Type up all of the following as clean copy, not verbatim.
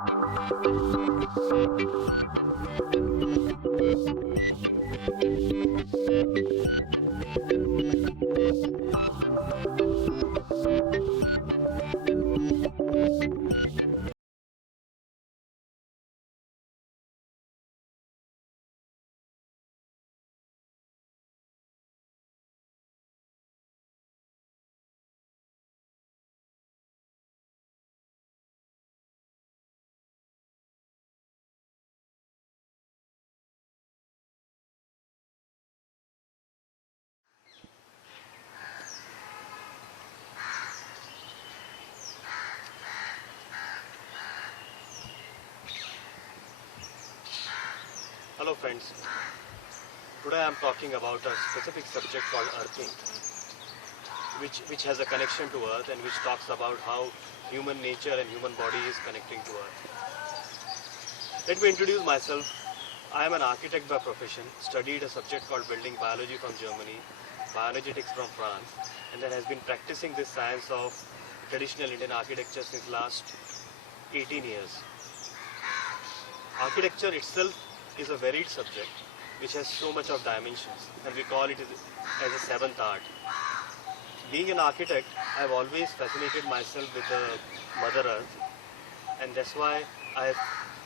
Hello friends, today I am talking about a specific subject called earthing, which has a connection to earth and which talks about how human nature and human body is connecting to earth. Let me introduce myself. I am an architect by profession, studied a subject called building biology from Germany, bioenergetics from France, and then has been practicing this science of traditional Indian architecture since last 18 years. Architecture itself is a varied subject which has so much of dimensions, and we call it as a seventh art. Being an architect, I have always fascinated myself with the Mother Earth, and that's why I have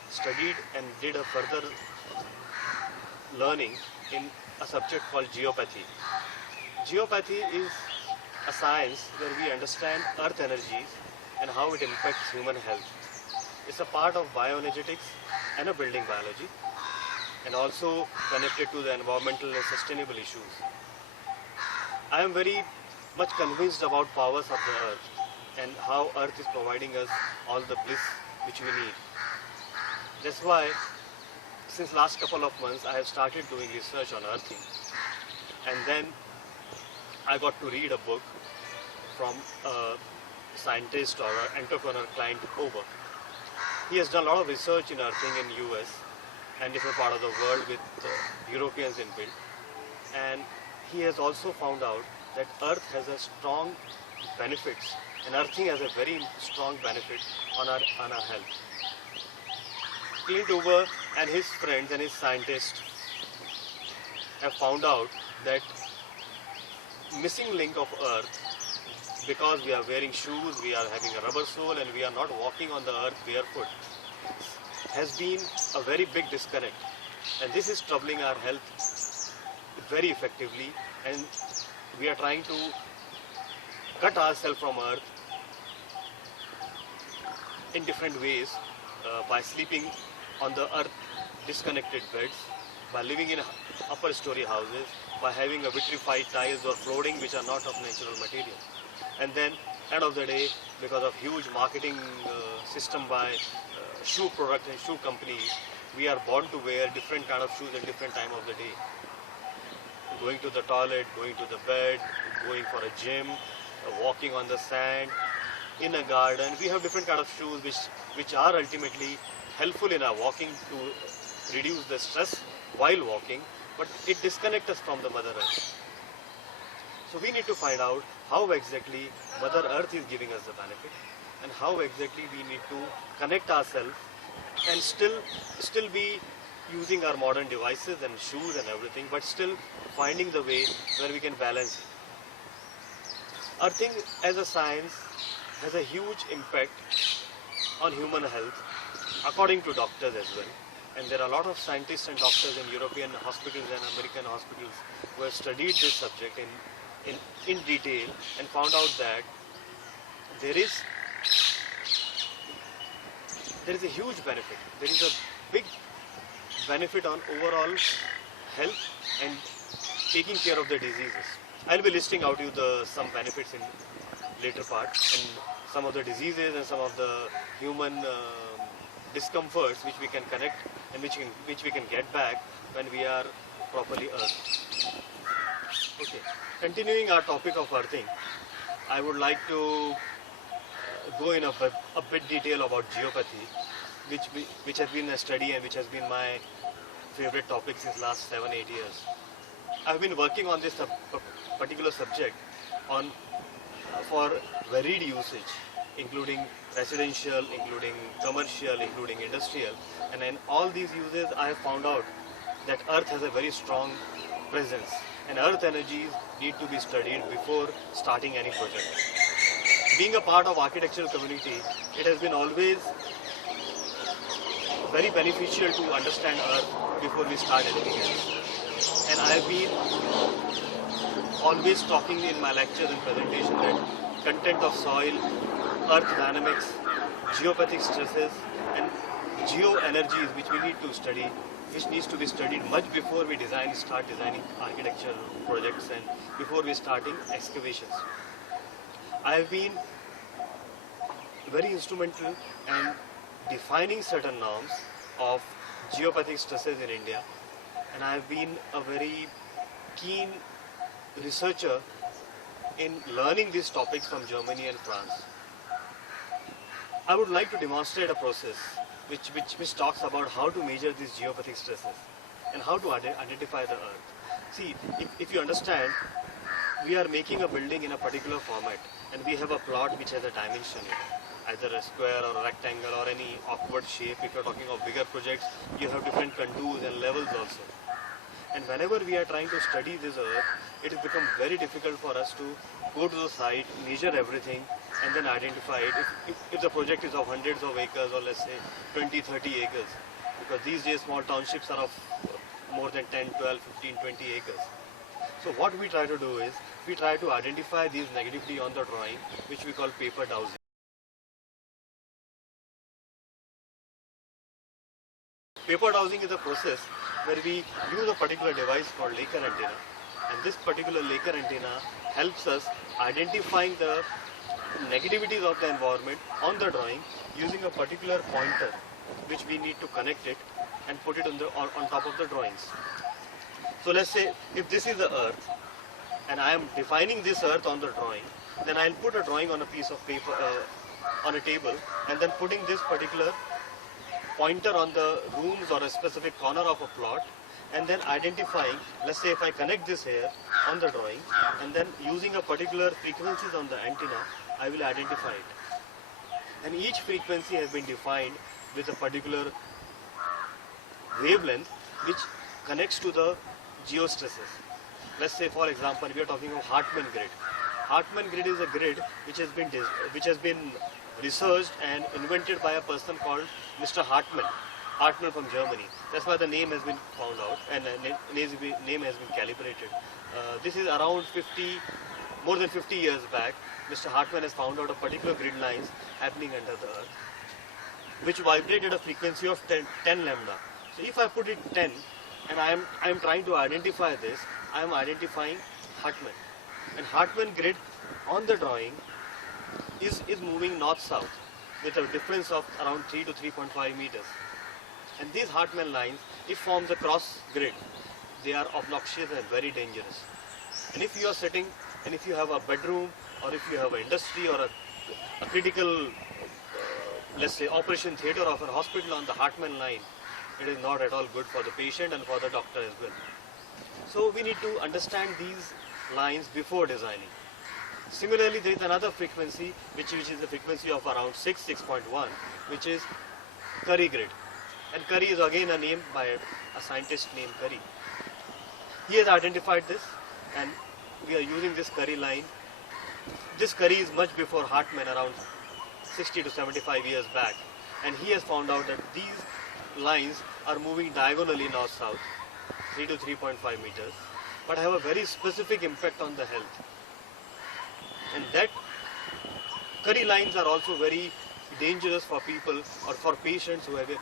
studied and did a further learning in a subject called Geopathy. Geopathy is a science where we understand earth energies and how it impacts human health. It's a part of bioenergetics and a building biology, and also connected to the environmental and sustainable issues. I am very much convinced about powers of the earth and how earth is providing us all the bliss which we need. That's why since last couple of months I have started doing research on earthing, and then I got to read a book from a scientist or an entrepreneur client Over. He has done a lot of research in earthing in US and different part of the world with Europeans inbuilt, and he has also found out that earth has a strong benefits, and earthing has a very strong benefit on our health. Clint Uber and his friends and his scientists have found out that missing link of earth, because we are wearing shoes, we are having a rubber sole, and we are not walking on the earth barefoot, has been a very big disconnect, and this is troubling our health very effectively, and we are trying to cut ourselves from earth in different ways, by sleeping on the earth disconnected beds, by living in upper story houses, by having a vitrified tiles or flooring which are not of natural material. And then end of the day, because of huge marketing system by shoe product and shoe companies, we are born to wear different kind of shoes at different time of the day. Going to the toilet, going to the bed, going for a gym, walking on the sand, in a garden. We have different kind of shoes which are ultimately helpful in our walking to reduce the stress while walking, but it disconnects us from the Mother Earth. So we need to find out how exactly Mother Earth is giving us the benefit, and how exactly we need to connect ourselves and still be using our modern devices and shoes and everything, but still finding the way where we can balance it. Earthing as a science has a huge impact on human health, according to doctors as well. And there are a lot of scientists and doctors in European hospitals and American hospitals who have studied this subject in detail and found out that there is a huge benefit. There is a big benefit on overall health and taking care of the diseases. I'll be listing out you some benefits in later part, and some of the diseases and some of the human discomforts which we can connect and which we can get back when we are properly earthed. Okay, continuing our topic of earthing, I would like to go in a bit detail about geopathy, which has been a study and which has been my favorite topic since last 7-8 years. I've been working on this particular subject for varied usage, including residential, including commercial, including industrial. And in all these uses, I have found out that Earth has a very strong presence. And Earth energies need to be studied before starting any project. Being a part of architectural community, it has been always very beneficial to understand Earth before we start anything else. And I have been always talking in my lectures and presentation that content of soil, earth dynamics, geopathic stresses and geo energies which we need to study, which needs to be studied much before we start designing architectural projects and before we starting excavations. I have been very instrumental in defining certain norms of geopathic stresses in India, and I have been a very keen researcher in learning these topics from Germany and France. I would like to demonstrate a process which talks about how to measure these geopathic stresses and how to identify the Earth. See, if you understand, we are making a building in a particular format and we have a plot which has a dimension, either a square or a rectangle or any awkward shape. If you are talking of bigger projects, you have different contours and levels also. And whenever we are trying to study this Earth, it has become very difficult for us to go to the site, measure everything and then identify it. If the project is of hundreds of acres or let's say 20, 30 acres, because these days small townships are of more than 10, 12, 15, 20 acres. So what we try to do is, we try to identify these negativity on the drawing, which we call paper dowsing. Paper dowsing is a process where we use a particular device called Laker antenna, and this particular Laker antenna helps us identifying the negativities of the environment on the drawing using a particular pointer which we need to connect it and put it on top of the drawings. So let's say if this is the Earth and I am defining this Earth on the drawing, then I'll put a drawing on a piece of paper on a table and then putting this particular pointer on the rooms or a specific corner of a plot and then identifying, let's say if I connect this here on the drawing and then using a particular frequencies on the antenna, I will identify it. And each frequency has been defined with a particular wavelength which connects to the geostresses. Let's say for example we are talking of Hartmann grid. Hartmann grid is a grid which has been researched and invented by a person called Mr. Hartmann from Germany. That's why the name has been found out and name has been calibrated. This is around more than 50 years back. Mr. Hartmann has found out a particular grid lines happening under the Earth, which vibrated a frequency of 10 lambda. So if I put it 10 and I am trying to identify this, I am identifying Hartmann. And Hartmann grid on the drawing is moving north-south with a difference of around 3 to 3.5 meters. And these Hartmann lines, it forms a cross grid. They are obnoxious and very dangerous. And if you are sitting and if you have a bedroom or if you have an industry or a critical, let's say, operation theater of a hospital on the Hartmann line, it is not at all good for the patient and for the doctor as well. So we need to understand these lines before designing. Similarly, there is another frequency which is the frequency of around 6.1, which is Curry grid. And Curry is again a name by a scientist named Curry. He has identified this and we are using this Curry line. This Curry is much before Hartmann, around 60 to 75 years back. And he has found out that these lines are moving diagonally north-south, 3 to 3.5 meters, but have a very specific impact on the health. And that Curry lines are also very dangerous for people or for patients who have a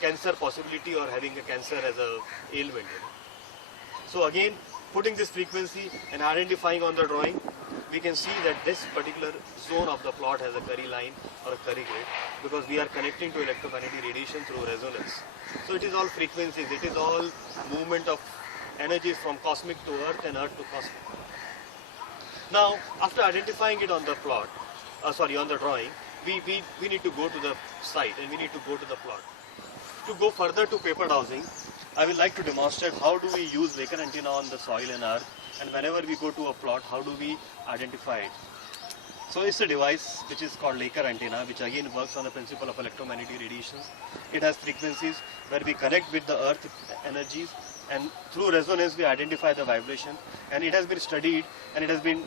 cancer possibility or having a cancer as a ailment. So again, putting this frequency and identifying on the drawing, we can see that this particular zone of the plot has a Curry line or a Curry grid because we are connecting to electromagnetic radiation through resonance. So it is all frequencies, it is all movement of energies from cosmic to earth and earth to cosmic. Now, after identifying it on the plot, on the drawing, we need to go to the site and we need to go to the plot. To go further to paper dowsing, I would like to demonstrate how do we use Laker antenna on the soil and earth, and whenever we go to a plot, how do we identify it. So it's a device which is called Laker antenna, which again works on the principle of electromagnetic radiations. It has frequencies where we connect with the earth energies, and through resonance we identify the vibration. And it has been studied, and it has been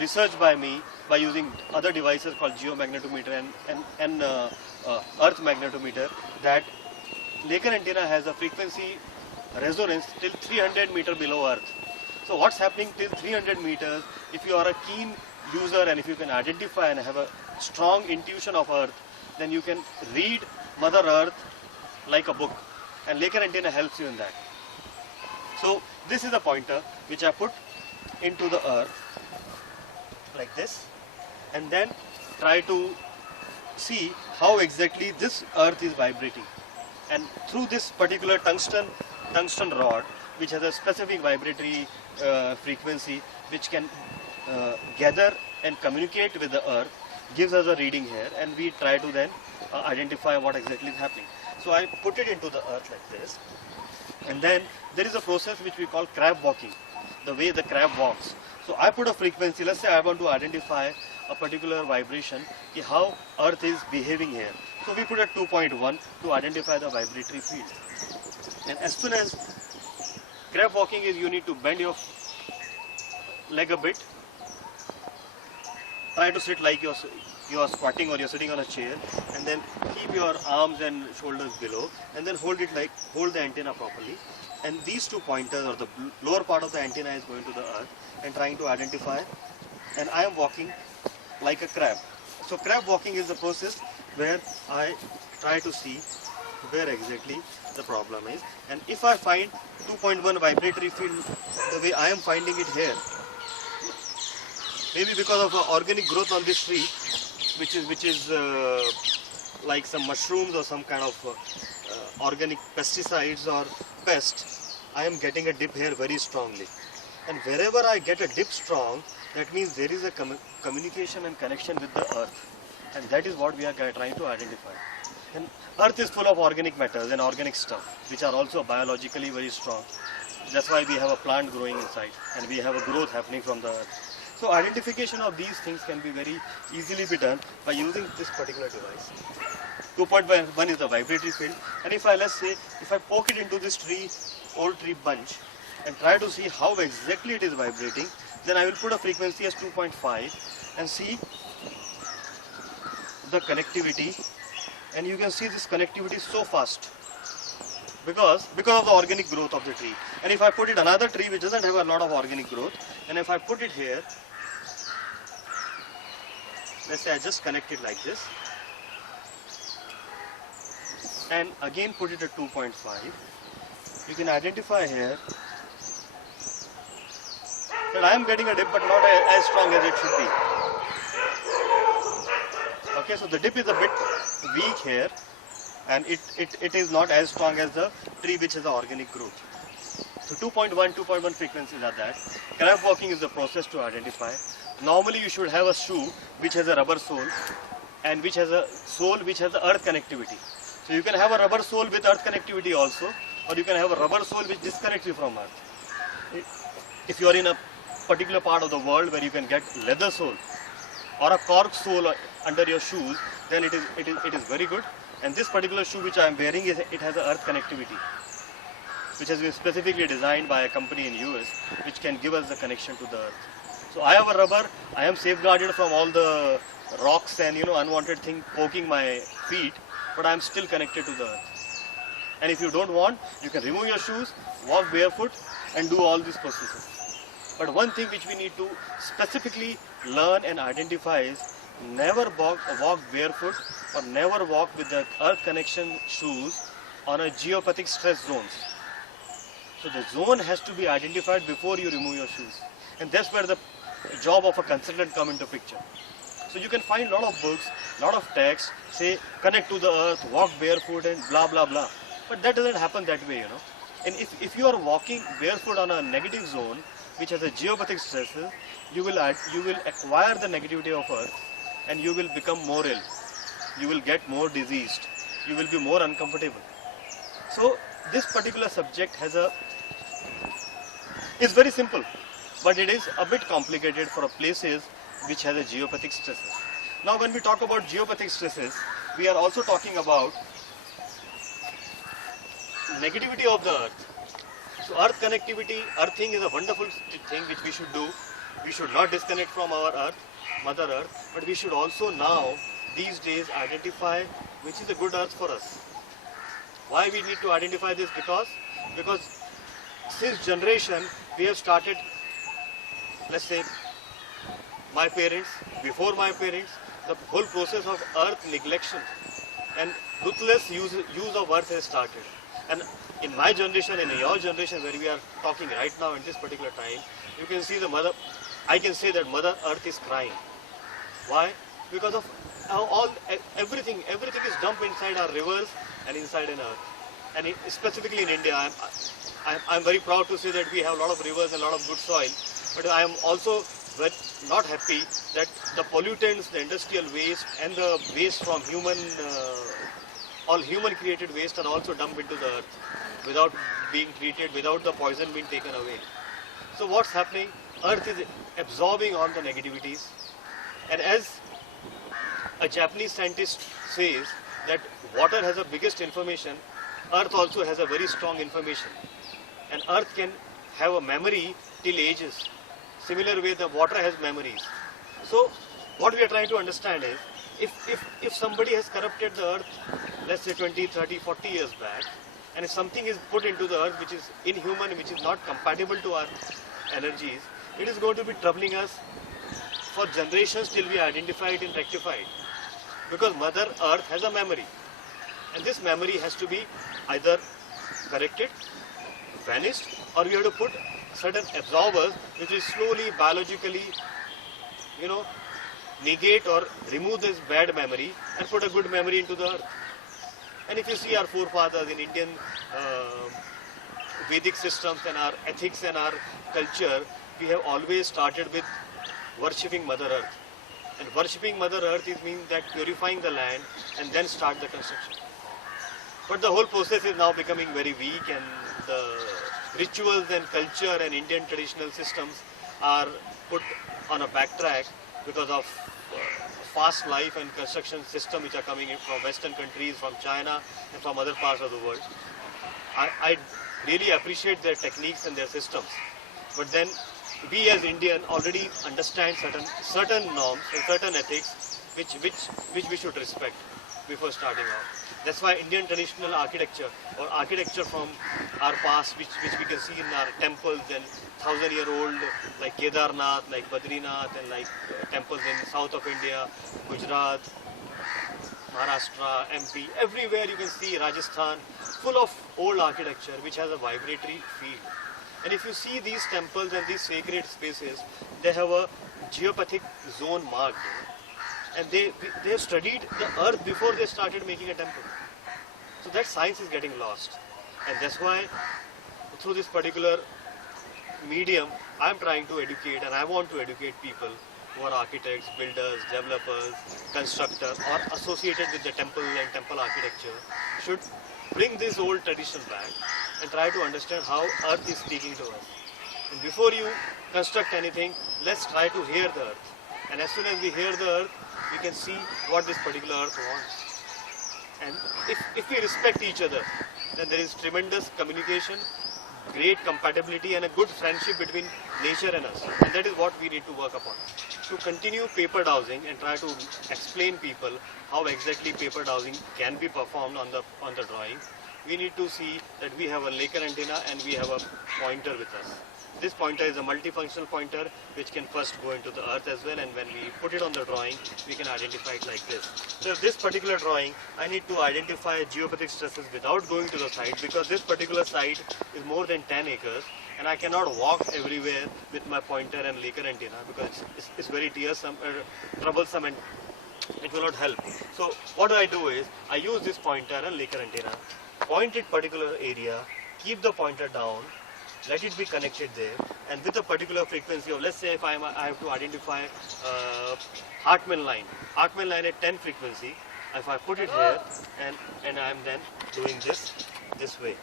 researched by me by using other devices called geomagnetometer and earth magnetometer, that Laker antenna has a frequency resonance till 300 meter below earth. So what's happening till 300 meters, if you are a keen user and if you can identify and have a strong intuition of earth, then you can read Mother Earth like a book, and Laker antenna helps you in that. So this is a pointer which I put into the earth like this, and then try to see how exactly this earth is vibrating. And through this particular tungsten rod, which has a specific vibratory frequency, which can gather and communicate with the earth, gives us a reading here, and we try to then identify what exactly is happening. So I put it into the earth like this, and then there is a process which we call crab walking, the way the crab walks. So I put a frequency. Let's say I want to identify a particular vibration, how earth is behaving here. So we put a 2.1 to identify the vibratory field. And as soon as crab walking is, you need to bend your leg a bit. Try to sit like you are squatting or you're sitting on a chair, and then keep your arms and shoulders below, and then hold the antenna properly. And these two pointers, or the lower part of the antenna, is going to the earth and trying to identify. And I am walking like a crab. So crab walking is the process where I try to see where exactly the problem is. And if I find 2.1 vibratory field the way I am finding it here, maybe because of organic growth on this tree, which is like some mushrooms or some kind of organic pesticides or pest, I am getting a dip here very strongly. And wherever I get a dip strong, that means there is a communication and connection with the earth. And that is what we are trying to identify. And earth is full of organic matters and organic stuff, which are also biologically very strong. That's why we have a plant growing inside, and we have a growth happening from the earth. So identification of these things can be very easily be done by using this particular device. 2.1 is the vibratory field, and let's say if I poke it into this old tree bunch and try to see how exactly it is vibrating, then I will put a frequency as 2.5 and see the connectivity, and you can see this connectivity is so fast because of the organic growth of the tree. And if I put it another tree which doesn't have a lot of organic growth, and if I put it here, let's say I just connect it like this, and again put it at 2.5, you can identify here that I am getting a dip, but not as strong as it should be. Okay, so the dip is a bit weak here, and it is not as strong as the tree which has the organic growth. So 2.1 frequencies are that. Crab walking is the process to identify. Normally you should have a shoe which has a rubber sole, and which has a sole which has the earth connectivity. So you can have a rubber sole with earth connectivity also, or you can have a rubber sole which disconnects you from earth. If you are in a particular part of the world where you can get leather sole or a cork sole under your shoes, then it is very good. And this particular shoe which I am wearing, it has a earth connectivity, which has been specifically designed by a company in US, which can give us the connection to the earth. So I have a rubber, I am safeguarded from all the rocks and unwanted thing poking my feet, but I am still connected to the earth. And if you don't want, you can remove your shoes, walk barefoot, and do all these processes. But one thing which we need to specifically learn and identify is never walk barefoot or never walk with the earth connection shoes on a geopathic stress zones. So the zone has to be identified before you remove your shoes. And that's where the job of a consultant come into picture. So you can find a lot of books, lot of texts, say connect to the earth, walk barefoot and blah blah blah. But that doesn't happen that way, And if you are walking barefoot on a negative zone, which has a geopathic stresses, you will acquire the negativity of earth, and you will become more ill. You will get more diseased. You will be more uncomfortable. So this particular subject is very simple. but it is a bit complicated for places which has a geopathic stresses. Now when we talk about geopathic stresses, we are also talking about negativity of the earth. So earth connectivity, earthing is a wonderful thing which we should do. We should not disconnect from our earth, Mother Earth, but we should also now, these days, identify which is a good earth for us. Why we need to identify this? Because since generation we have started, let's say, my parents, before my parents, the whole process of earth neglection and ruthless use of earth has started. And in my generation, in your generation, where we are talking right now in this particular time, you can see I can say that Mother Earth is crying. Why? Because of how everything is dumped inside our rivers and inside an earth. And specifically in India, I'm very proud to say that we have a lot of rivers and a lot of good soil. But I am also not happy that the pollutants, the industrial waste and the waste from all human created waste are also dumped into the earth without being treated, without the poison being taken away. So what's happening? Earth is absorbing all the negativities, and as a Japanese scientist says that water has the biggest information, earth also has a very strong information, and earth can have a memory till ages. Similar way the water has memories. So what we are trying to understand is, if somebody has corrupted the earth, let's say 20, 30, 40 years back, and if something is put into the earth which is inhuman, which is not compatible to our energies, it is going to be troubling us for generations till we identify it and rectify it. Because Mother Earth has a memory, and this memory has to be either corrected, vanished, or we have to put certain absorbers which will slowly, biologically, negate or remove this bad memory and put a good memory into the earth. And if you see our forefathers in Indian Vedic systems and our ethics and our culture, we have always started with worshipping Mother Earth. And worshipping Mother Earth means that purifying the land and then start the construction. But the whole process is now becoming very weak, and the rituals and culture and Indian traditional systems are put on a backtrack because of fast life and construction system which are coming in from Western countries, from China and from other parts of the world. I really appreciate their techniques and their systems, but then we as Indian already understand certain norms and certain ethics which we should respect before starting out. That's why Indian traditional architecture or architecture from our past, which we can see in our temples and 1,000-year-old like Kedarnath, like Badrinath, and like temples in south of India, Gujarat, Maharashtra, MP, everywhere you can see Rajasthan, full of old architecture which has a vibratory feel. And if you see these temples and these sacred spaces, they have a geopathic zone marked. And they have studied the earth before they started making a temple. So that science is getting lost. And that's why through this particular medium, I'm trying to educate, and I want to educate people who are architects, builders, developers, constructors, or associated with the temple and temple architecture, should bring this old tradition back and try to understand how earth is speaking to us. And before you construct anything, let's try to hear the earth. And as soon as we hear the earth, we can see what this particular earth wants. And if we respect each other, then there is tremendous communication, great compatibility, and a good friendship between nature and us. And that is what we need to work upon. To continue paper dowsing and try to explain people how exactly paper dowsing can be performed on the drawing, we need to see that we have a laser antenna and we have a pointer with us. This pointer is a multifunctional pointer which can first go into the earth as well, and when we put it on the drawing, we can identify it like this. So this particular drawing, I need to identify geopathic stresses without going to the site, because this particular site is more than 10 acres and I cannot walk everywhere with my pointer and laser antenna because it's very troublesome and it will not help. So what I do is, I use this pointer and laser antenna, point it particular area, keep the pointer down, let it be connected there, and with a particular frequency of, let's say if I have to identify Hartmann line at 10 frequency, if I put it here and I am then doing this way,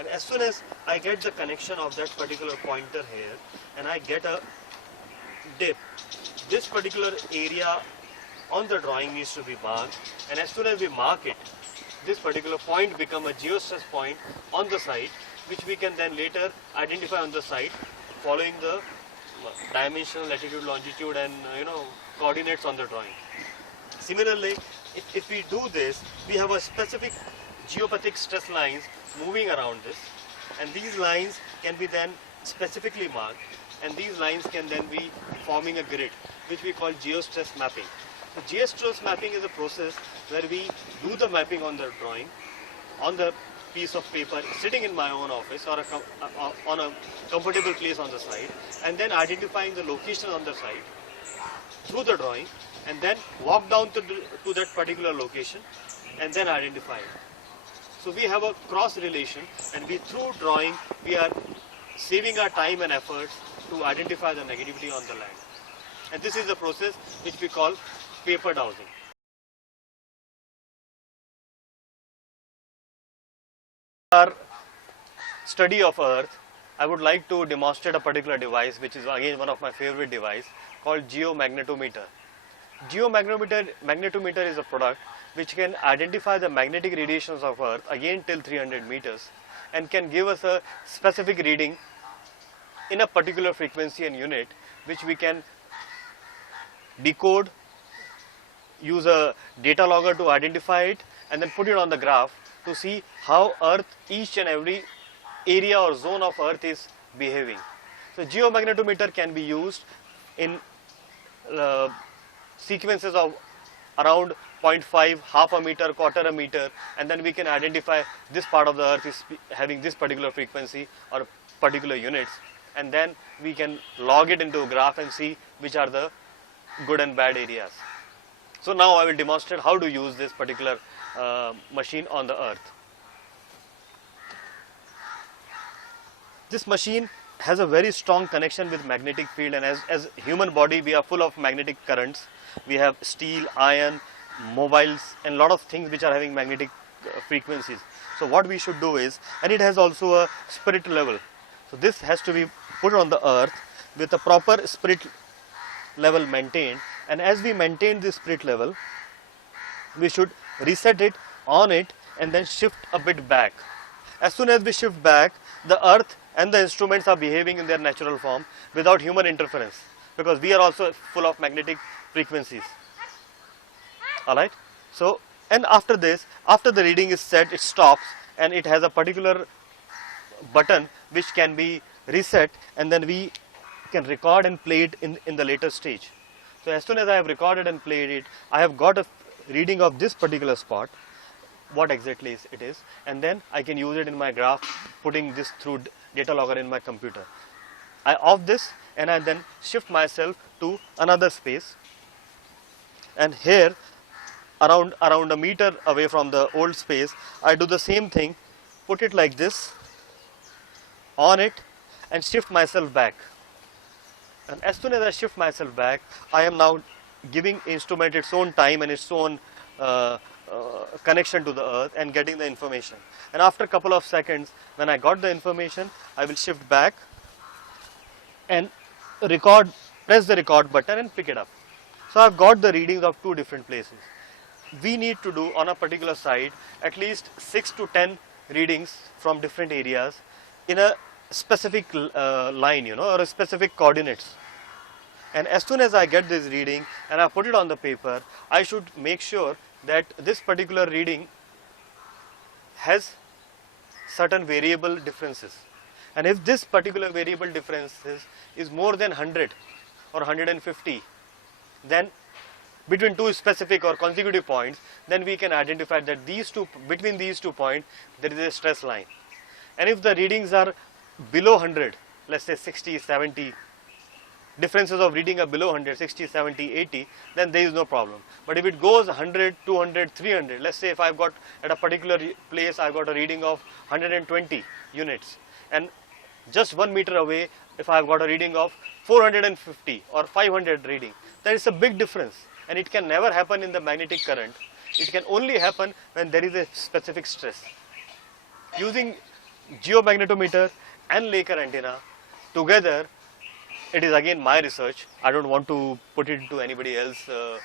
And as soon as I get the connection of that particular pointer here, and I get a dip, this particular area on the drawing needs to be marked, and as soon as we mark it, this particular point become a geostress point on the site, which we can then later identify on the site following the dimensional latitude, longitude, and coordinates on the drawing. Similarly, if we do this, we have a specific geopathic stress lines moving around this, and these lines can be then specifically marked, and these lines can then be forming a grid, which we call geostress mapping. So geostress mapping is a process where we do the mapping on the drawing, on the piece of paper, sitting in my own office or on a comfortable place on the site, and then identifying the location on the site through the drawing, and then walk down to that particular location and then identify it. So we have a cross relation, and through drawing we are saving our time and efforts to identify the negativity on the land. And this is the process which we call paper dowsing. Our study of Earth, I would like to demonstrate a particular device which is again one of my favorite device called geomagnetometer. Geomagnetometer is a product which can identify the magnetic radiations of Earth again till 300 meters and can give us a specific reading in a particular frequency and unit, which we can decode, use a data logger to identify it, and then put it on the graph to see how Earth, each and every area or zone of Earth is behaving. So geomagnetometer can be used in sequences of around 0.5, half a meter, quarter a meter, and then we can identify this part of the Earth is having this particular frequency or particular units, and then we can log it into a graph and see which are the good and bad areas. So now I will demonstrate how to use this particular machine on the Earth. This machine has a very strong connection with magnetic field, and as human body we are full of magnetic currents. We have steel, iron, mobiles, and lot of things which are having magnetic frequencies. So what we should do is, and it has also a spirit level. So this has to be put on the Earth with a proper spirit level maintained, and as we maintain this spirit level, we should reset it, on it, and then shift a bit back. As soon as we shift back, the Earth and the instruments are behaving in their natural form without human interference, because we are also full of magnetic frequencies. Alright, so, and after this, after the reading is set, it stops, and it has a particular button which can be reset, and then we can record and play it in the later stage. So as soon as I have recorded and played it, I have got a reading of this particular spot, what exactly it is, and then I can use it in my graph, putting this through data logger in my computer. I off this, and I then shift myself to another space, and here around a meter away from the old space, I do the same thing, put it like this, on it, and shift myself back. And as soon as I shift myself back, I am now giving instrument its own time and its own connection to the Earth and getting the information. And after a couple of seconds, when I got the information, I will shift back and press the record button and pick it up. So I've got the readings of two different places. We need to do on a particular site at least 6 to 10 readings from different areas in a specific line, or a specific coordinates. And as soon as I get this reading and I put it on the paper, I should make sure that this particular reading has certain variable differences. And if this particular variable differences is more than 100 or 150, then between two specific or consecutive points, then we can identify that between these 2 points there is a stress line. And if the readings are below 100, let's say 60, 70, differences of reading are below 100, 60, 70, 80, then there is no problem. But if it goes 100, 200, 300, let's say if I've got at a particular place, I've got a reading of 120 units, and just 1 meter away, if I've got a reading of 450 or 500 reading, there is a big difference, and it can never happen in the magnetic current. It can only happen when there is a specific stress. Using geomagnetometer and laser antenna together, it is again my research, I don't want to put it into anybody else's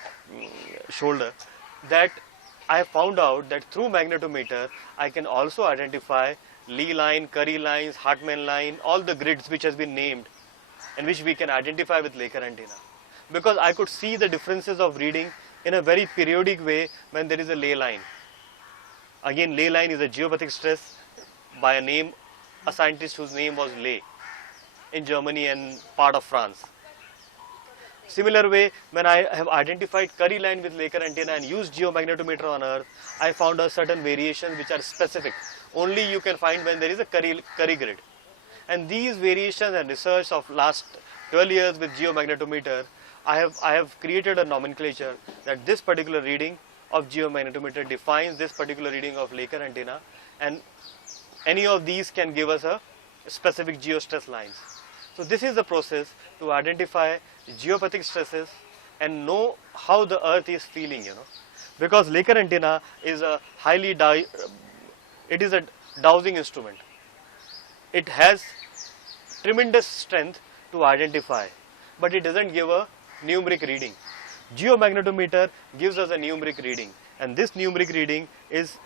shoulder, that I found out that through magnetometer I can also identify Lee line, Curry lines, Hartmann line, all the grids which has been named and which we can identify with laser antenna. Because I could see the differences of reading in a very periodic way when there is a ley line. Again, ley line is a geopathic stress by a scientist whose name was Ley in Germany and part of France. Similar way, when I have identified Curry line with laser antenna and used geomagnetometer on Earth, I found a certain variations which are specific. Only you can find when there is a Curry grid. And these variations and research of last 12 years with geomagnetometer, I have created a nomenclature that this particular reading of geomagnetometer defines this particular reading of laser antenna, and any of these can give us a specific geostress lines. So this is the process to identify geopathic stresses and know how the Earth is feeling, because laser antenna is a it is a dowsing instrument. It has tremendous strength to identify, but it doesn't give a numeric reading. Geomagnetometer gives us a numeric reading, and this numeric reading is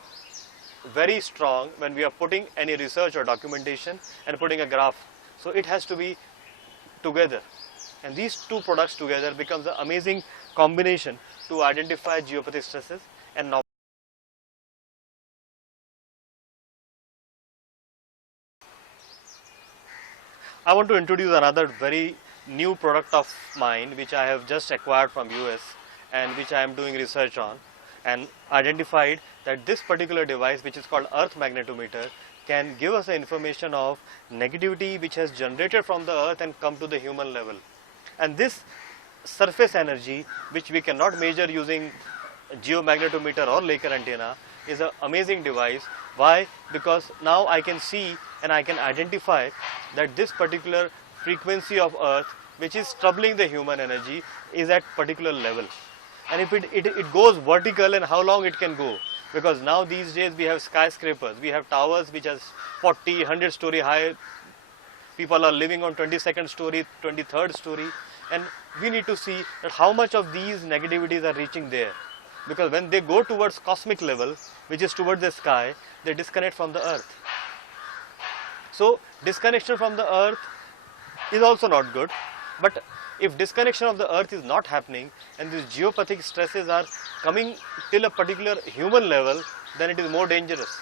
very strong when we are putting any research or documentation and putting a graph. So it has to be together, and these two products together becomes an amazing combination to identify geopathic stresses and now. I want to introduce another very new product of mine which I have just acquired from US and which I am doing research on, and identified that this particular device, which is called earth magnetometer, can give us the information of negativity which has generated from the Earth and come to the human level. And this surface energy, which we cannot measure using geomagnetometer or laser antenna, is an amazing device. Why? Because now I can see and I can identify that this particular frequency of Earth, which is troubling the human energy, is at particular level. And if it goes vertical, and how long it can go. Because now these days we have skyscrapers, we have towers which are 40, 100 story high, people are living on 22nd story, 23rd story, and we need to see that how much of these negativities are reaching there. Because when they go towards cosmic level, which is towards the sky, they disconnect from the Earth. So disconnection from the Earth is also not good, but if disconnection of the Earth is not happening and these geopathic stresses are coming till a particular human level, then it is more dangerous.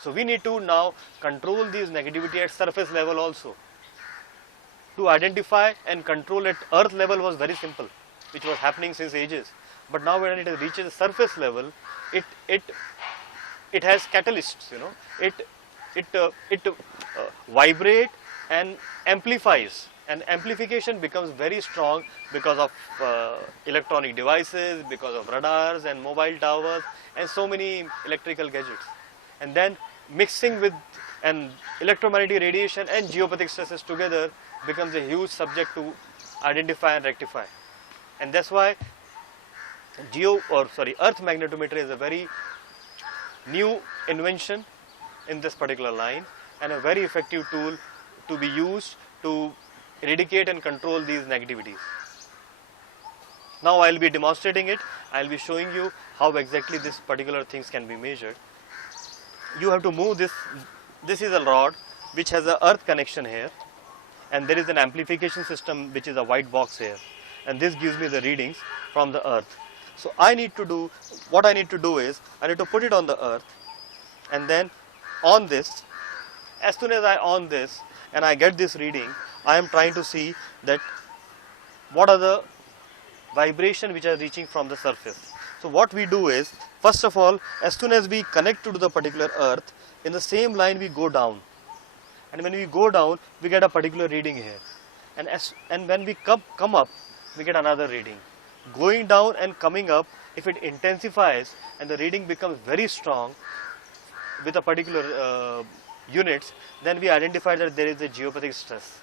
So we need to now control these negativity at surface level also. To identify and control at Earth level was very simple, which was happening since ages. But now when it reaches the surface level, it has catalysts, it vibrate and amplifies. And amplification becomes very strong because of electronic devices, because of radars and mobile towers and so many electrical gadgets. And then mixing with an electromagnetic radiation and geopathic stresses together becomes a huge subject to identify and rectify. And that's why earth magnetometer is a very new invention in this particular line and a very effective tool to be used to eradicate and control these negativities. Now I will be demonstrating it. I will be showing you how exactly this particular things can be measured. You have to move this. This is a rod which has a earth connection here, and there is an amplification system which is a white box here, and this gives me the readings from the earth. So what I need to do is I need to put it on the earth, and then on this. As soon as I on this and I get this reading, I am trying to see that what are the vibrations which are reaching from the surface. So what we do is, first of all, as soon as we connect to the particular earth, in the same line we go down, and when we go down we get a particular reading here, and when we come up we get another reading. Going down and coming up, if it intensifies and the reading becomes very strong with a particular units, then we identify that there is a geopathic stress.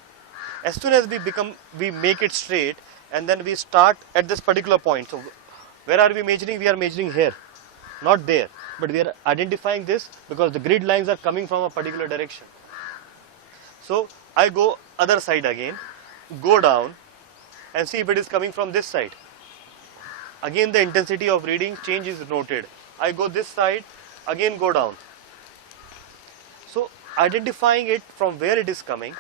As soon as we make it straight, and then we start at this particular point. So where are we measuring? We are measuring here, not there. but we are identifying this because the grid lines are coming from a particular direction. So I go other side again, go down and see if it is coming from this side. Again the intensity of reading change is noted. I go this side, again go down. So identifying it from where it is coming,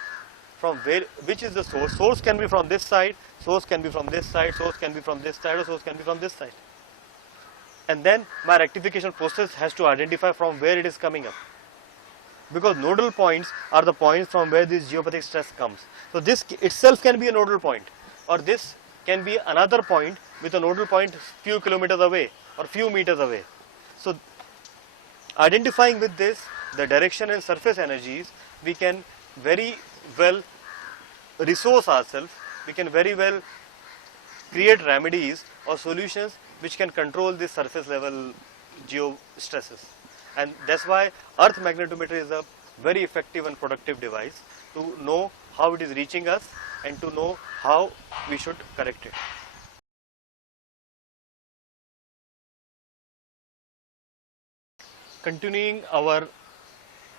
from where, which is the source. Source can be from this side, source can be from this side, source can be from this side, or source can be from this side. And then my rectification process has to identify from where it is coming up. Because nodal points are the points from where this geopathic stress comes. So this itself can be a nodal point, or this can be another point with a nodal point few kilometers away or few meters away. So identifying with this the direction and surface energies, we can very well resource ourselves, we can very well create remedies or solutions which can control this surface level geo stresses. And that's why earth magnetometer is a very effective and productive device to know how it is reaching us and to know how we should correct it. Continuing our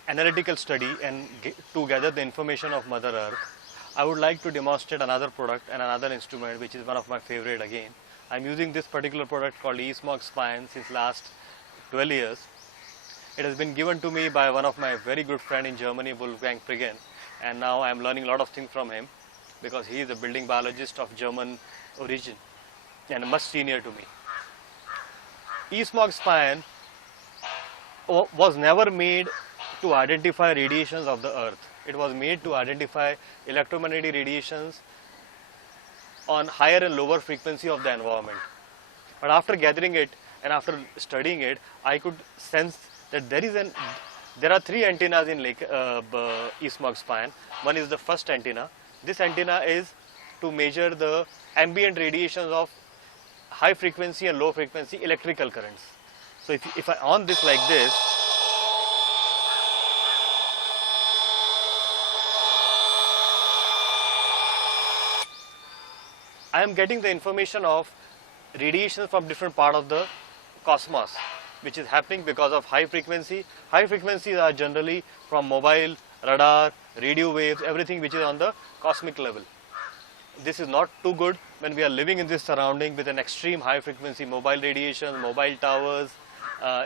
analytical study and to gather the information of Mother Earth, I would like to demonstrate another product and another instrument which is one of my favorite again. I am using this particular product called e-smog spine since last 12 years. It has been given to me by one of my very good friend in Germany, Wolfgang Priggen, and now I am learning a lot of things from him because he is a building biologist of German origin and much senior to me. E-smog spine was never made to identify radiations of the earth. It was made to identify electromagnetic radiations on higher and lower frequency of the environment. But after gathering it and after studying it, I could sense that there are three antennas in e-smog spine. One is the first antenna. This antenna is to measure the ambient radiations of high frequency and low frequency electrical currents. So if I on this like this, I am getting the information of radiation from different part of the cosmos, which is happening because of high frequency. High frequencies are generally from mobile, radar, radio waves, everything which is on the cosmic level. This is not too good when we are living in this surrounding with an extreme high frequency mobile radiation, mobile towers,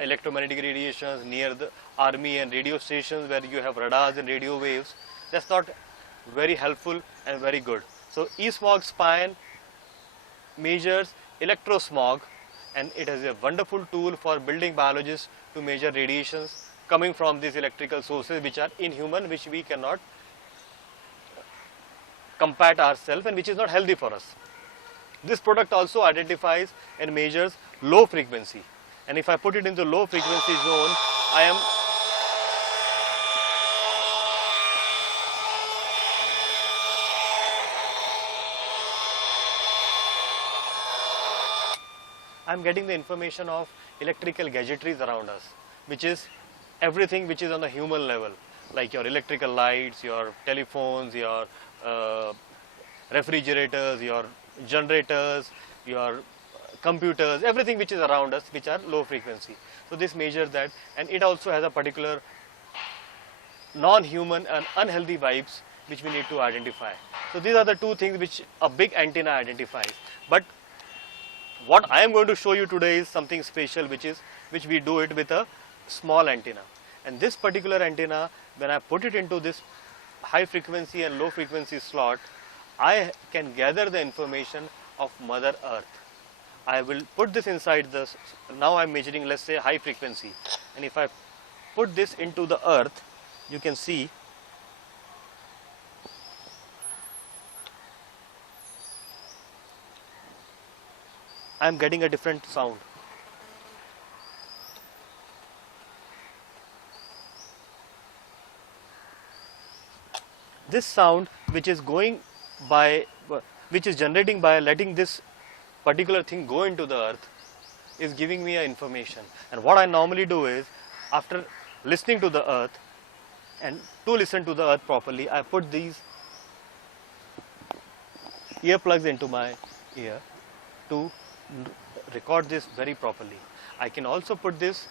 electromagnetic radiations near the army and radio stations where you have radars and radio waves. That's not very helpful and very good. So e-smog spine measures electrosmog, and it is a wonderful tool for building biologists to measure radiations coming from these electrical sources which are inhuman, which we cannot combat ourselves and which is not healthy for us. This product also identifies and measures low frequency, and if I put it into low frequency zone, I am getting the information of electrical gadgetries around us, which is everything which is on the human level, like your electrical lights, your telephones, your refrigerators, your generators, your computers, everything which is around us which are low frequency. So this measures that, and it also has a particular non-human and unhealthy vibes which we need to identify. So these are the two things which a big antenna identifies. But what I am going to show you today is something special, which we do it with a small antenna. And this particular antenna, when I put it into this high frequency and low frequency slot, I can gather the information of Mother Earth. I will put this inside this. Now I am measuring, let's say, high frequency, and if I put this into the earth, you can see I am getting a different sound. This sound, which is generating by letting this particular thing go into the earth, is giving me a information. And what I normally do is, after listening to the earth, and to listen to the earth properly, I put these earplugs into my ear to record this very properly. I can also put this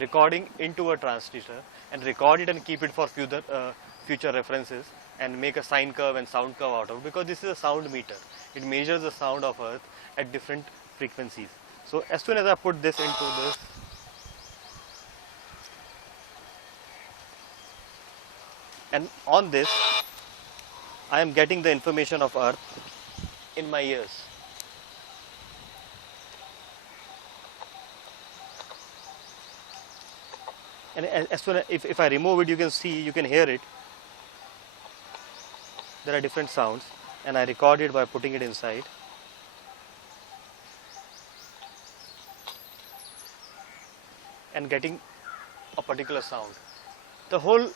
recording into a transmitter and record it and keep it for future references and make a sine curve and sound curve out of it, because this is a sound meter. It measures the sound of Earth at different frequencies. So as soon as I put this into this, and on this I am getting the information of Earth in my ears. And as soon as if I remove it, you can see, you can hear it. There are different sounds, and I record it by putting it inside. And getting a particular sound. The whole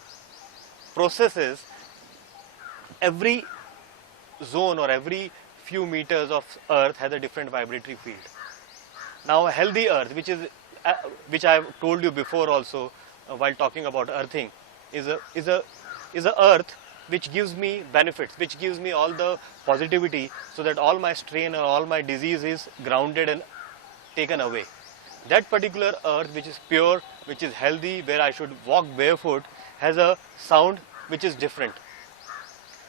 process is every zone or every few meters of Earth has a different vibratory field. Now a healthy Earth, which I have told you before also while talking about earthing, is a Earth which gives me benefits, which gives me all the positivity, so that all my strain or all my disease is grounded and taken away. That particular Earth which is pure, which is healthy, where I should walk barefoot, has a sound which is different.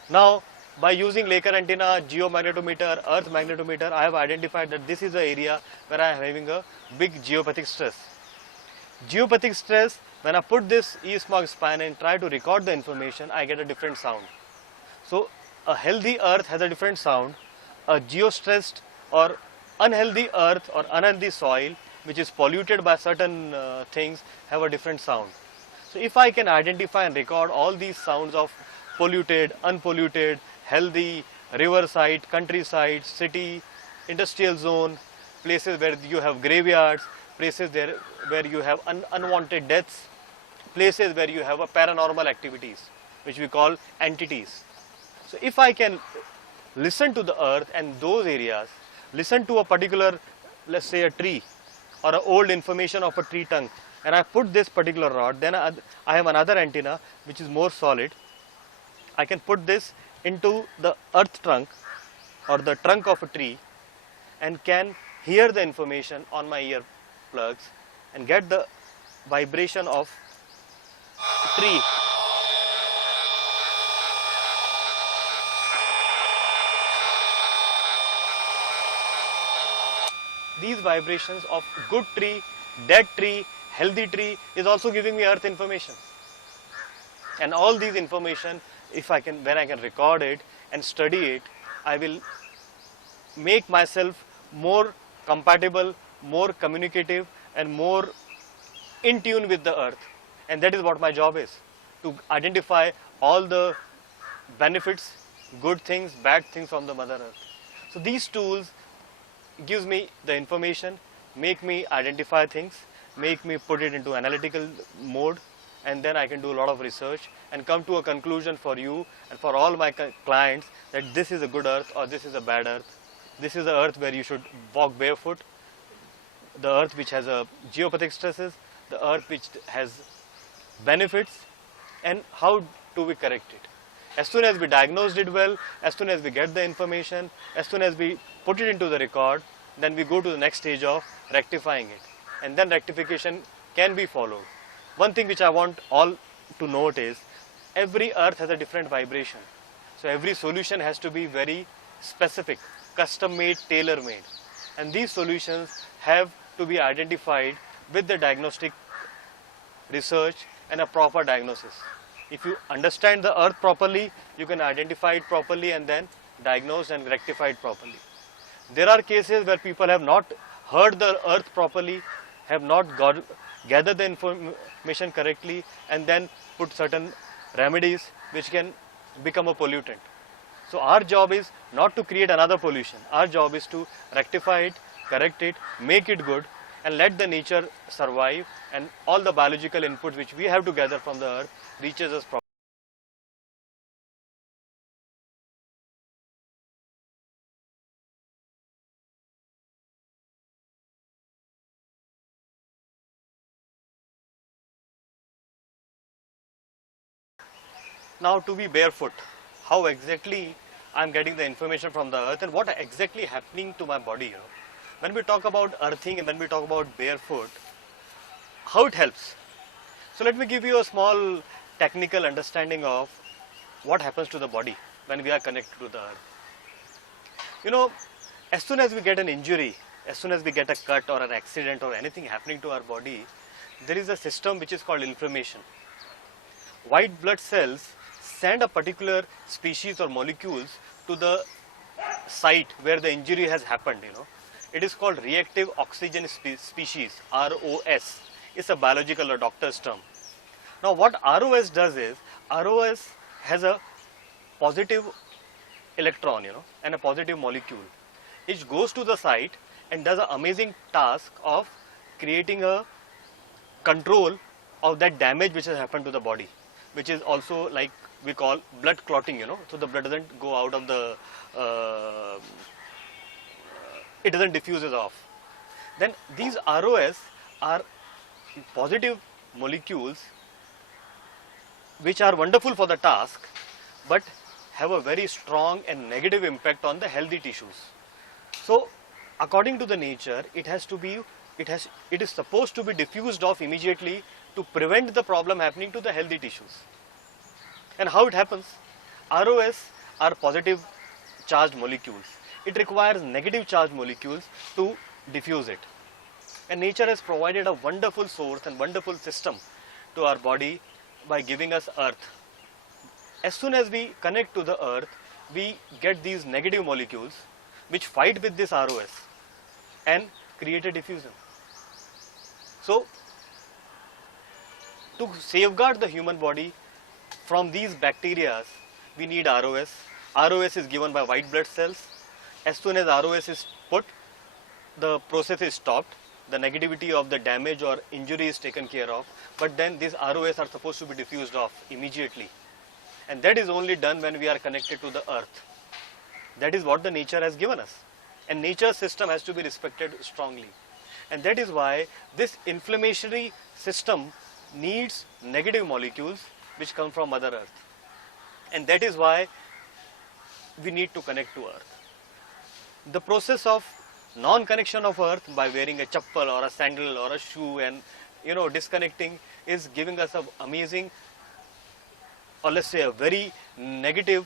Now by using Laker antenna, geomagnetometer, earth magnetometer, I have identified that this is the area where I am having a big geopathic stress. Geopathic stress, when I put this E-smog span and try to record the information, I get a different sound. So a healthy Earth has a different sound. A geostressed or unhealthy Earth or unhealthy soil which is polluted by certain things have a different sound. So if I can identify and record all these sounds of polluted, unpolluted, healthy, riverside, countryside, city, industrial zone, places where you have graveyards, places where you have unwanted deaths, places where you have a paranormal activities, which we call entities. So if I can listen to the Earth and those areas, listen to a particular, let's say a tree or an old information of a tree trunk, and I put this particular rod, then I have another antenna which is more solid. I can put this into the earth trunk or the trunk of a tree and can hear the information on my ear plugs and get the vibration of tree. These vibrations of good tree, dead tree, healthy tree is also giving me earth information. And all these information, when I can record it and study it, I will make myself more compatible, more communicative, and more in tune with the Earth. And that is what my job is, to identify all the benefits, good things, bad things from the Mother Earth. So these tools gives me the information, make me identify things, make me put it into analytical mode, and then I can do a lot of research and come to a conclusion for you and for all my clients that this is a good Earth or this is a bad Earth. This is the Earth where you should walk barefoot, the Earth which has a geopathic stresses, the Earth which has benefits, and how do we correct it. As soon as we diagnosed it well, as soon as we get the information, as soon as we put it into the record, then we go to the next stage of rectifying it, and then rectification can be followed. One thing which I want all to note is every Earth has a different vibration. So every solution has to be very specific, custom made, tailor made, and these solutions have to be identified with the diagnostic research and a proper diagnosis. If you understand the Earth properly, you can identify it properly and then diagnose and rectify it properly. There are cases where people have not heard the Earth properly, have not gathered the information correctly, and then put certain remedies which can become a pollutant. So our job is not to create another pollution. Our job is to rectify it, correct it, make it good, and let the nature survive, and all the biological inputs which we have to gather from the Earth reaches us properly. Now to be barefoot, how exactly I am getting the information from the Earth and what exactly happening to my body. When we talk about earthing and when we talk about barefoot, how it helps. So let me give you a small technical understanding of what happens to the body when we are connected to the earth. You know, as soon as we get an injury, as soon as we get a cut or an accident or anything happening to our body, there is a system which is called inflammation. White blood cells send a particular species or molecules to the site where the injury has happened, It is called reactive oxygen species, ROS. It's a biological or doctor's term. Now what ROS does is, ROS has a positive electron, and a positive molecule. It goes to the site and does an amazing task of creating a control of that damage which has happened to the body, which is also like we call blood clotting, so the blood doesn't go out of the, it doesn't diffuses off. Then these ROS are positive molecules which are wonderful for the task, but have a very strong and negative impact on the healthy tissues. So according to the nature, it is supposed to be diffused off immediately to prevent the problem happening to the healthy tissues. And how it happens? ROS are positive charged molecules. It requires negative charged molecules to diffuse it. And nature has provided a wonderful source and wonderful system to our body by giving us earth. As soon as we connect to the earth, we get these negative molecules which fight with this ROS and create a diffusion. So, to safeguard the human body from these bacteria, we need ROS. ROS is given by white blood cells. As soon as ROS is put, the process is stopped. The negativity of the damage or injury is taken care of. But then these ROS are supposed to be diffused off immediately. And that is only done when we are connected to the earth. That is what the nature has given us. And nature's system has to be respected strongly. And that is why this inflammatory system needs negative molecules which come from Mother Earth. And that is why we need to connect to earth. The process of non-connection of earth by wearing a chappal or a sandal or a shoe and disconnecting is giving us an amazing, or let's say a very negative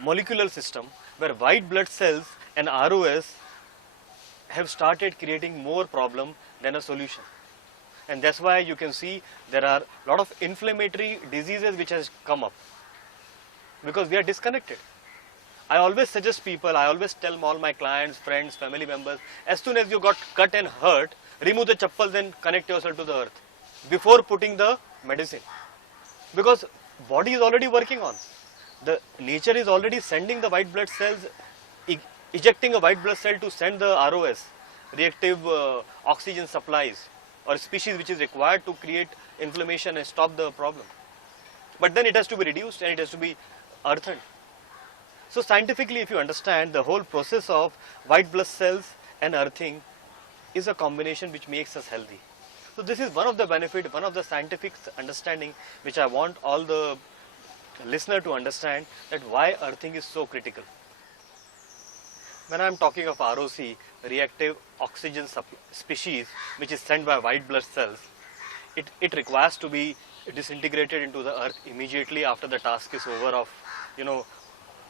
molecular system where white blood cells and ROS have started creating more problem than a solution. And that's why you can see there are a lot of inflammatory diseases which has come up because we are disconnected. I always suggest people, I always tell all my clients, friends, family members, as soon as you got cut and hurt, remove the chappals and connect yourself to the earth before putting the medicine. Because body is already working on. The nature is already sending the white blood cells, ejecting a white blood cell to send the ROS, reactive oxygen supplies or species which is required to create inflammation and stop the problem. But then it has to be reduced and it has to be earthened. So scientifically, if you understand, the whole process of white blood cells and earthing is a combination which makes us healthy. So this is one of the benefits, one of the scientific understanding which I want all the listener to understand, that why earthing is so critical. When I am talking of ROC, reactive oxygen species, which is sent by white blood cells, it requires to be disintegrated into the earth immediately after the task is over of,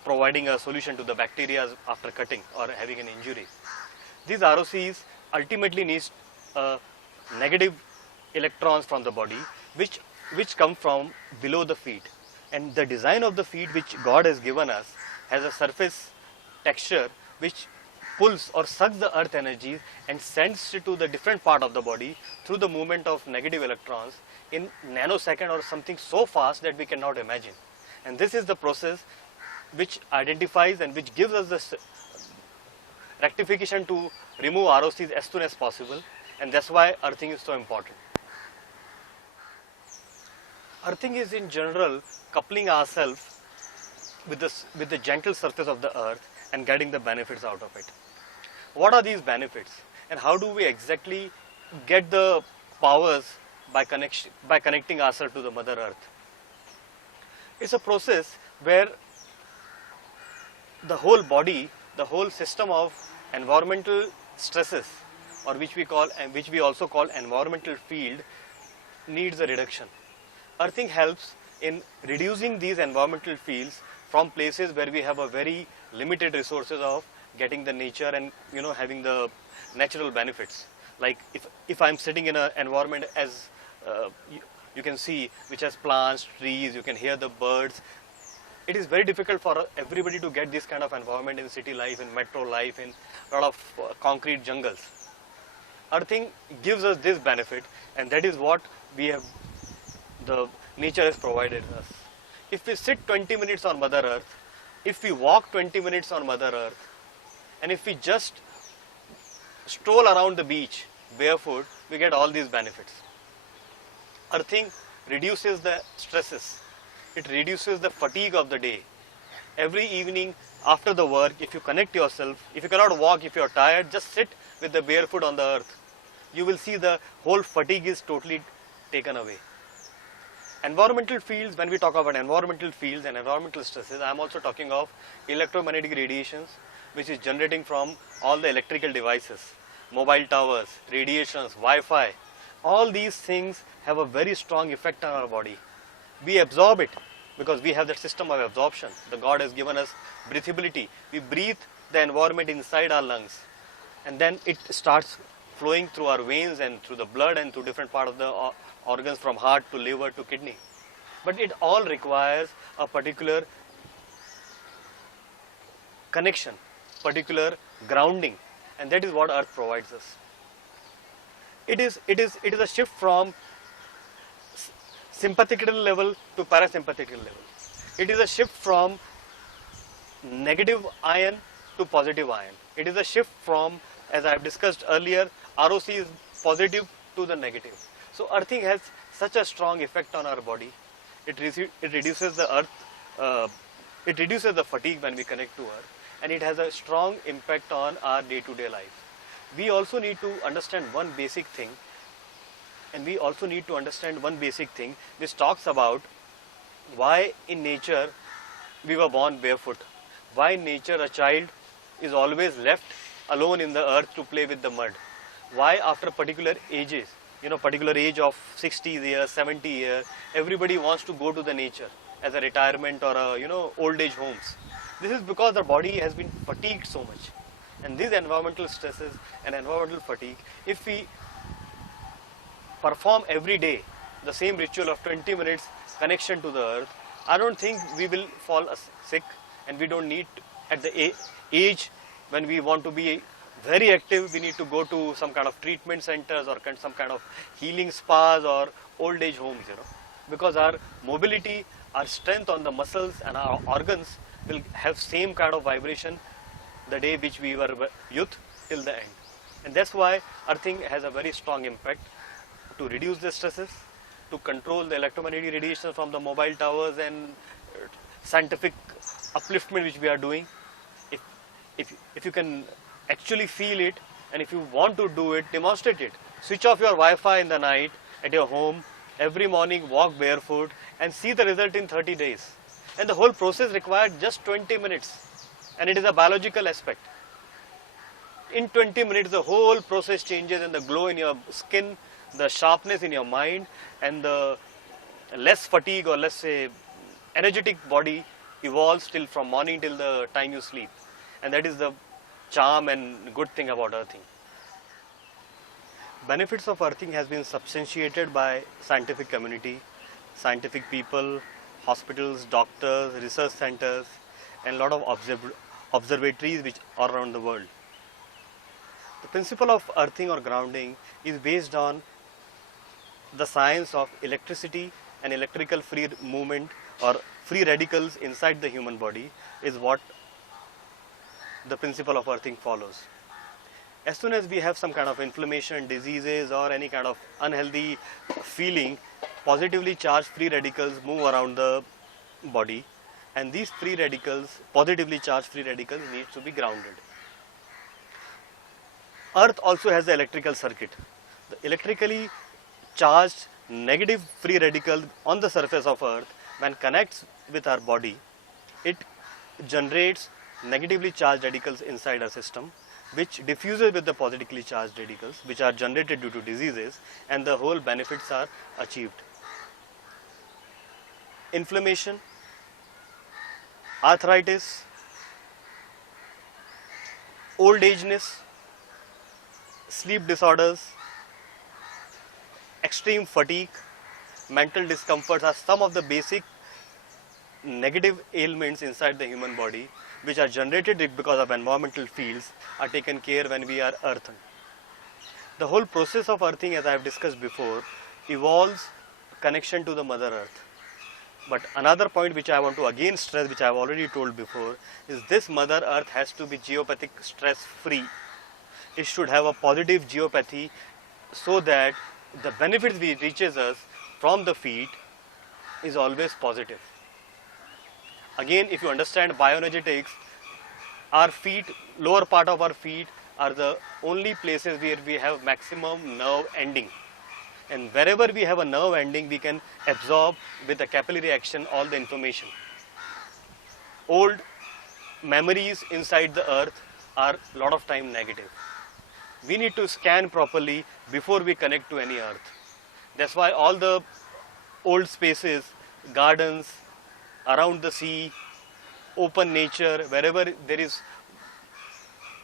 providing a solution to the bacteria after cutting or having an injury. These ROCs ultimately need negative electrons from the body, which come from below the feet. And the design of the feet which God has given us has a surface texture which pulls or sucks the earth energy and sends it to the different part of the body through the movement of negative electrons in nanosecond or something so fast that we cannot imagine. And this is the process which identifies and which gives us the rectification to remove ROCs as soon as possible, and that's why earthing is so important. Earthing is in general coupling ourselves with the gentle surface of the earth and getting the benefits out of it. What are these benefits and how do we exactly get the powers by connecting ourselves to the Mother Earth? It's a process where the whole body, the whole system of environmental stresses or which we also call environmental field, needs a reduction. Earthing helps in reducing these environmental fields from places where we have a very limited resources of getting the nature and having the natural benefits. Like if I'm sitting in an environment as you can see, which has plants, trees, you can hear the birds. It is very difficult for everybody to get this kind of environment in city life, in metro life, in a lot of concrete jungles. Earthing gives us this benefit, and that is what the nature has provided us. If we sit 20 minutes on Mother Earth, if we walk 20 minutes on Mother Earth, and if we just stroll around the beach barefoot, we get all these benefits. Earthing reduces the stresses. It reduces the fatigue of the day. Every evening after the work, if you connect yourself, if you cannot walk, if you are tired, just sit with the barefoot on the earth. You will see the whole fatigue is totally taken away. Environmental fields, when we talk about environmental fields and environmental stresses, I am also talking of electromagnetic radiations, which is generating from all the electrical devices, mobile towers, radiations, Wi-Fi. All these things have a very strong effect on our body. We absorb it because we have that system of absorption. The God has given us breathability. We breathe the environment inside our lungs, and then it starts flowing through our veins and through the blood and through different parts of the organs, from heart to liver to kidney. But it all requires a particular connection, particular grounding, and that is what earth provides us. It is a shift from sympathetic level to parasympathetic level. It is a shift from negative ion to positive ion. It is a shift from, as I have discussed earlier, ROC is positive to the negative. So earthing has such a strong effect on our body. It reduces the earth, it reduces the fatigue when we connect to earth, and it has a strong impact on our day-to-day life. We also need to understand one basic thing, which talks about why in nature we were born barefoot. Why in nature a child is always left alone in the earth to play with the mud. Why after particular ages, particular age of 60 years, 70 years, everybody wants to go to the nature as a retirement or old age homes. This is because the body has been fatigued so much. And these environmental stresses and environmental fatigue, if we perform every day the same ritual of 20 minutes connection to the earth, I don't think we will fall sick, and we don't need, at the age when we want to be very active, we need to go to some kind of treatment centers or some kind of healing spas or old age homes, because our mobility, our strength on the muscles and our organs will have same kind of vibration the day which we were youth till the end. And that's why earthing has a very strong impact to reduce the stresses, to control the electromagnetic radiation from the mobile towers and scientific upliftment which we are doing. If you can actually feel it, and if you want to do it, demonstrate it. Switch off your Wi-Fi in the night at your home, every morning walk barefoot and see the result in 30 days. And the whole process required just 20 minutes, and it is a biological aspect. In 20 minutes the whole process changes, and the glow in your skin, the sharpness in your mind, and the less fatigue or less say energetic body evolves till from morning till the time you sleep. And that is the charm and good thing about earthing. Benefits of earthing has been substantiated by scientific community, scientific people, hospitals, doctors, research centers, and a lot of observatories which are around the world. The principle of earthing or grounding is based on the science of electricity and electrical free movement or free radicals inside the human body is what the principle of earthing follows. As soon as we have some kind of inflammation, diseases, or any kind of unhealthy feeling, positively charged free radicals move around the body, and these free radicals, positively charged free radicals, need to be grounded. Earth also has the electrical circuit. The electrically charged negative free radical on the surface of earth, when connects with our body, it generates negatively charged radicals inside our system, which diffuses with the positively charged radicals, which are generated due to diseases, and the whole benefits are achieved. Inflammation, arthritis, old ageness, sleep disorders, extreme fatigue, mental discomforts are some of the basic negative ailments inside the human body which are generated because of environmental fields are taken care when we are earthen. The whole process of earthing, as I have discussed before, involves connection to the Mother Earth. But another point which I want to again stress, which I have already told before, is this Mother Earth has to be geopathic stress free. It should have a positive geopathy so that the benefits which reaches us from the feet is always positive. Again, if you understand bioenergetics, our feet, lower part of our feet are the only places where we have maximum nerve ending. And wherever we have a nerve ending, we can absorb with the capillary action all the information. Old memories inside the earth are a lot of time negative. We need to scan properly before we connect to any earth. That's why all the old spaces, gardens, around the sea, open nature, wherever there is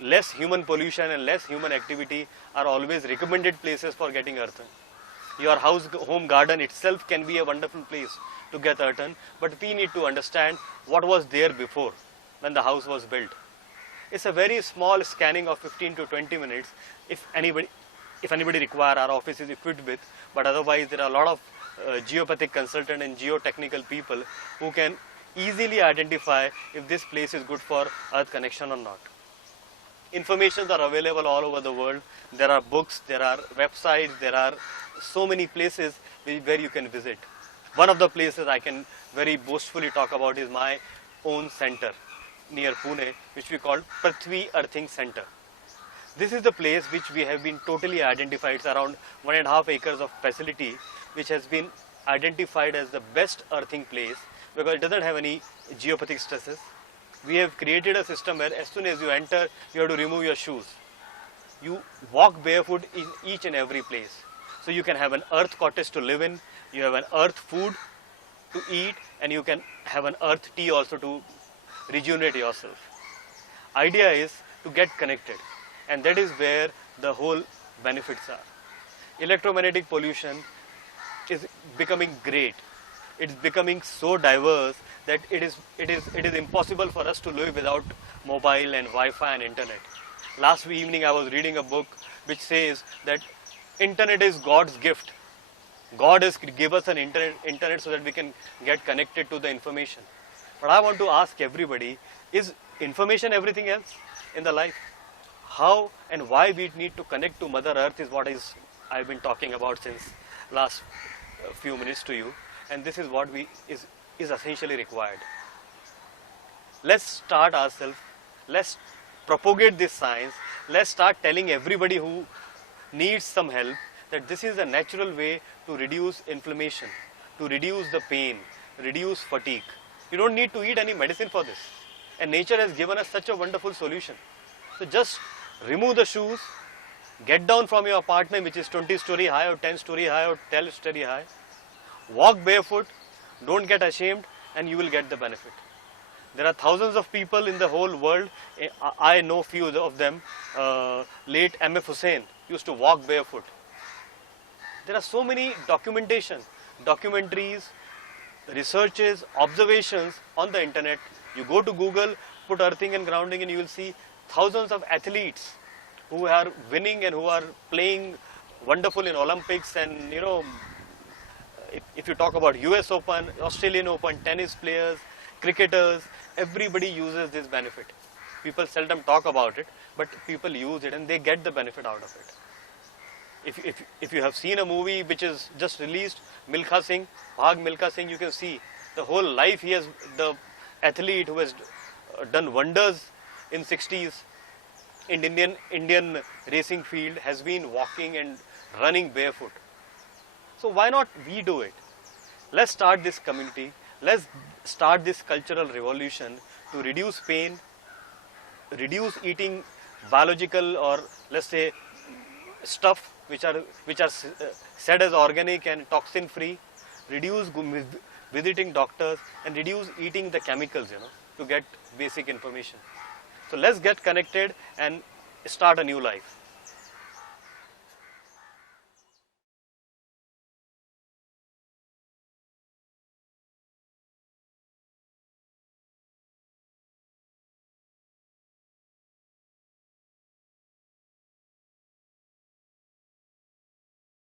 less human pollution and less human activity are always recommended places for getting earthen. Your home garden itself can be a wonderful place to get earthen, but we need to understand what was there before when the house was built. It's a very small scanning of 15 to 20 minutes if anybody require, our office is equipped with, but otherwise there are a lot of geopathic consultant and geotechnical people who can easily identify if this place is good for earth connection or not. Informations are available all over the world. There are books, there are websites, there are so many places where you can visit. One of the places I can very boastfully talk about is my own center near Pune, which we call Prithwe Earthing Center. This is the place which we have been totally identified. It's around 1.5 acres of facility which has been identified as the best earthing place because it doesn't have any geopathic stresses. We have created a system where as soon as you enter, you have to remove your shoes. You walk barefoot in each and every place. So you can have an earth cottage to live in, you have an earth food to eat, and you can have an earth tea also to rejuvenate yourself. Idea is to get connected, and that is where the whole benefits are. Electromagnetic pollution is becoming great. It's becoming so diverse that it is impossible for us to live without mobile and Wi-Fi and internet. Last evening I was reading a book which says that internet is God's gift. God has given us an internet so that we can get connected to the information. But I want to ask everybody, is information everything else in the life? How and why we need to connect to Mother Earth is what I've been talking about since last few minutes to you, and this is what is essentially required. Let's start ourselves, let's propagate this science, let's start telling everybody who needs some help that this is a natural way to reduce inflammation, to reduce the pain, reduce fatigue. You don't need to eat any medicine for this, and nature has given us such a wonderful solution. So just remove the shoes, get down from your apartment which is 20-story high or 10-story high or 12-story high, walk barefoot, don't get ashamed, and you will get the benefit. There are thousands of people in the whole world. I know few of them. Late M.F. Hussain used to walk barefoot. There are so many documentaries, researches, observations on the internet. You go to Google, put earthing and grounding, and you will see thousands of athletes who are winning and who are playing wonderful in Olympics. And if you talk about US Open, Australian Open, tennis players, cricketers, everybody uses this benefit. People seldom talk about it, but people use it and they get the benefit out of it. If you have seen a movie which is just released, Milkha Singh, you can see the whole life he has, the athlete who has done wonders in 60s in Indian racing field has been walking and running barefoot. So why not we do it? Let's start this community. Let's start this cultural revolution to reduce pain, reduce eating biological or let's say stuff which are said as organic and toxin free, reduce visiting doctors, and reduce eating the chemicals, to get basic information. So let's get connected and start a new life.